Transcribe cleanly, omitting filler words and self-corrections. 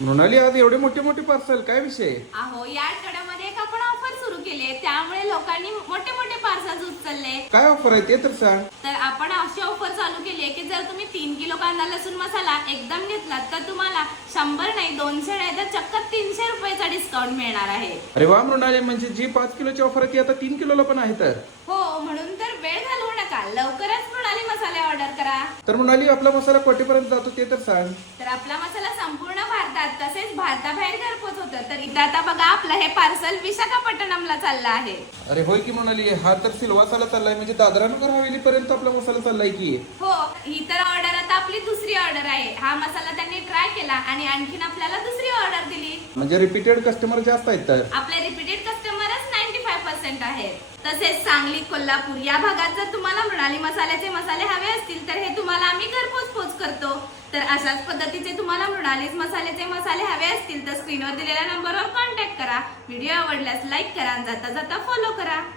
मृणाली, आज एवढे मोठे मोठे पार्सल, काय विषय? अहो, या आठवड्यामध्ये एक आपण ऑफर सुरू केली आहे, त्यामुळे लोकांनी मोठे मोठे पार्सल उचलले. काय ऑफर आहे ते तर सांग. तर आपण अशी ऑफर चालू केली आहे की जर तुम्ही 3 किलो कांदा लसूण मसाला एकदम घेतलात तर तुम्हाला 100 नाही 200 नाही तर चक्क 300 रुपयाचा डिस्काउंट मिळणार आहे. अरे वा मृणाली, म्हणजे जी 5 किलोची ऑफर आहे ती आता 3 किलोला पण आहे तर. हो, म्हणून तर वेळ घालवू नका, लवकरच मृणाली मसाले ऑर्डर करा. तर मृणाली, आपला मसाला कोठेपर्यंत जातो ते तर सांग. तर आपला मसाला संपूर्ण भारतात तसेच भारताबाहेर घरपोच होतं. तर इथं आता बघा, आपलं हे पार्सल विशाखापट्टणमला चाललं आहे. अरे होय की मृणाली, हा तर सिल्वासाला चाललाय, म्हणजे दादरा नगर हवेली पर्यंत आपला मसाला चाललाय की. हो, ही तर ऑर्डर आता आपली दुसरी ऑर्डर आहे. हा मसाला त्यांनी ट्राय केला आणि आणखीन आपल्याला दुसरी ऑर्डर दिली. म्हणजे रिपीटेड कस्टमर जास्त आहेत तर. आपले रिपीटेड कस्टमरच 95% आहेत. तसेच सांगली, कोल्हापूर या भागात जर तुम्हाला मृणाली मसाल्याचे मसाले हवे असतील तर हे तुम्हाला आम्ही घरपोच करतो. तर अशाच पद्धतीचे तुम्हाला मृणाली मसाल्याचे मसाले हवे असतील तर स्क्रीनवर दिलेल्या नंबरवर कॉन्टॅक्ट करा. व्हिडिओ आवडल्यास लाईक करा, जाता जाता फॉलो करा.